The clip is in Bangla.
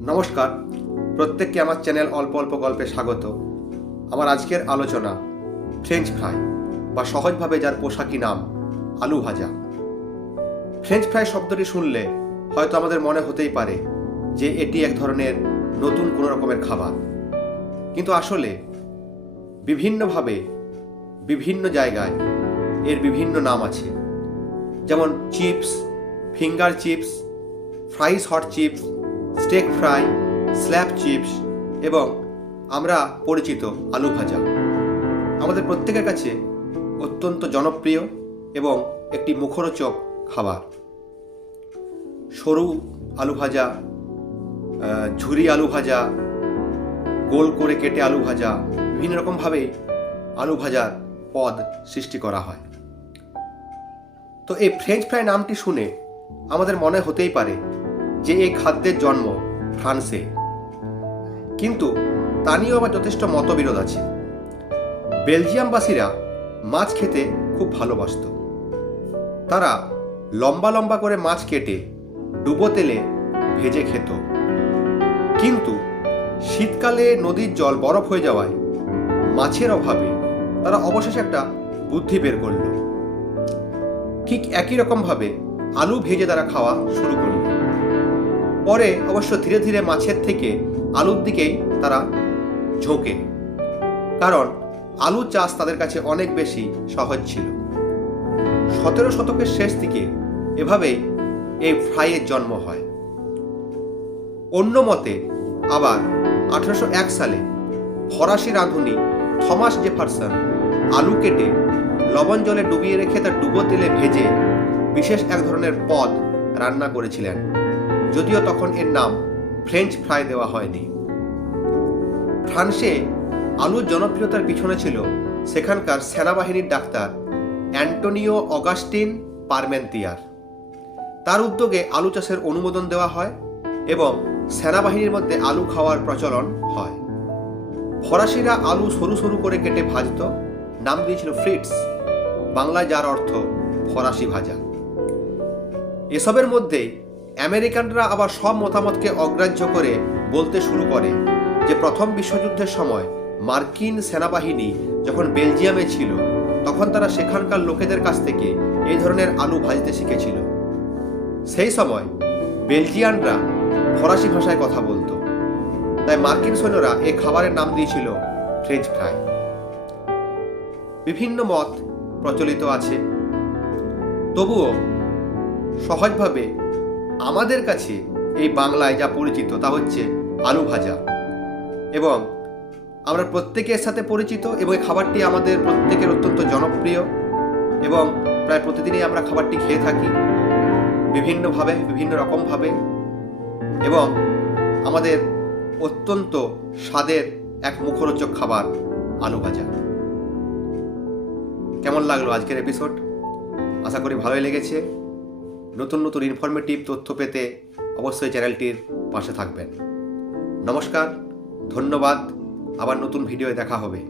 নমস্কার, প্রত্যেককে আমার চ্যানেল অল্প অল্প গল্পে স্বাগত। আমার আজকের আলোচনা ফ্রেঞ্চ ফ্রাই বা সহজভাবে যার পোশাকি নাম আলু ভাজা। ফ্রেঞ্চ ফ্রাই শব্দটি শুনলে হয়তো আমাদের মনে হতেই পারে যে এটি এক ধরনের নতুন কোনো রকমের খাবার, কিন্তু আসলে বিভিন্নভাবে বিভিন্ন জায়গায় এর বিভিন্ন নাম আছে। যেমন chips, finger chips, fries hot chips, steak fry, slab chips এবং আমরা পরিচিত আলু ভাজা। আমাদের প্রত্যেকের কাছে অত্যন্ত জনপ্রিয় এবং একটি মুখরোচক খাবার। সরু আলু ভাজা, ঝুরি আলু ভাজা, গোল করে কেটে আলু ভাজা, বিভিন্ন রকমভাবেই আলু ভাজার পদ সৃষ্টি করা হয়। তো এই ফ্রেঞ্চ ফ্রাই নামটি শুনে আমাদের মনে হতেই পারে যে এই খাদ্যের জন্ম ফ্রান্সে, কিন্তু তা নিয়েও আবার যথেষ্ট মতবিরোধ আছে। বেলজিয়ামবাসীরা মাছ খেতে খুব ভালোবাসত। তারা লম্বা লম্বা করে মাছ কেটে ডুবো তেলে ভেজে খেত, কিন্তু শীতকালে নদীর জল বরফ হয়ে যাওয়ায় মাছের অভাবে তারা অবশেষে একটা বুদ্ধি বের করল। ঠিক একই রকমভাবে আলু ভেজে তারা খাওয়া শুরু করল। পরে অবশ্য ধীরে ধীরে মাছের থেকে আলুর দিকেই তারা ঝোঁকে, কারণ আলু চাষ তাদের কাছে অনেক বেশি সহজ ছিল। 17 শতকের শেষ দিকে এভাবেই এই ফ্রাইয়ের জন্ম হয়। অন্য মতে আবার 1801 সালে ফরাসি রাঁধুনি থমাস জেফারসন আলু কেটে লবণ জলে ডুবিয়ে রেখে তার ডুবো তেলে ভেজে বিশেষ এক ধরনের পদ রান্না করেছিলেন, যদিও তখন এর নাম ফ্রেঞ্চ ফ্রাই দেওয়া হয়নি। ফ্রান্সে আলুর জনপ্রিয়তার পিছনে ছিল সেখানকার সেনাবাহিনীর ডাক্তার অ্যান্টোনিও অগাস্টিন পারমেন্তিয়ার। তার উদ্যোগে আলু চাষের অনুমোদন দেওয়া হয় এবং সেনাবাহিনীর মধ্যে আলু খাওয়ার প্রচলন হয়। ফরাসিরা আলু সরু সরু করে কেটে ভাজত, নাম দিয়েছিল ফ্রিটস, বাংলায় যার অর্থ ফরাসি ভাজা। এসবের মধ্যে আমেরিকানরা আবার সব মতামতকে অগ্রাহ্য করে বলতে শুরু করে যে প্রথম বিশ্বযুদ্ধের সময় মার্কিন সেনাবাহিনী যখন বেলজিয়ামে ছিল তখন তারা সেখানকার লোকেদের কাছ থেকে এই ধরনের আলু ভাজতে শিখেছিল। সেই সময় বেলজিয়ানরা ফরাসি ভাষায় কথা বলতো, তাই মার্কিন সৈন্যরা এই খাবারের নাম দিয়েছিল ফ্রেঞ্চ ফ্রাই। বিভিন্ন মত প্রচলিত আছে, তবুও সহজভাবে আমাদের কাছে এই বাংলায় যা পরিচিত তা হচ্ছে আলু ভাজা, এবং আমরা প্রত্যেকের সাথে পরিচিত এবং এই খাবারটি আমাদের প্রত্যেকের অত্যন্ত জনপ্রিয় এবং প্রায় প্রতিদিনই আমরা খাবারটি খেয়ে থাকি বিভিন্নভাবে, বিভিন্ন রকমভাবে, এবং আমাদের অত্যন্ত স্বাদের এক মুখরোচক খাবার আলু ভাজা। কেমন লাগলো আজকের এপিসোড? আশা করি ভালোই লেগেছে। নতুন নতুন ইনফরমেটিভ তথ্য পেতে অবশ্যই চ্যানেলটির পাশে থাকবেন। নমস্কার, ধন্যবাদ। আবার নতুন ভিডিওয় দেখা হবে।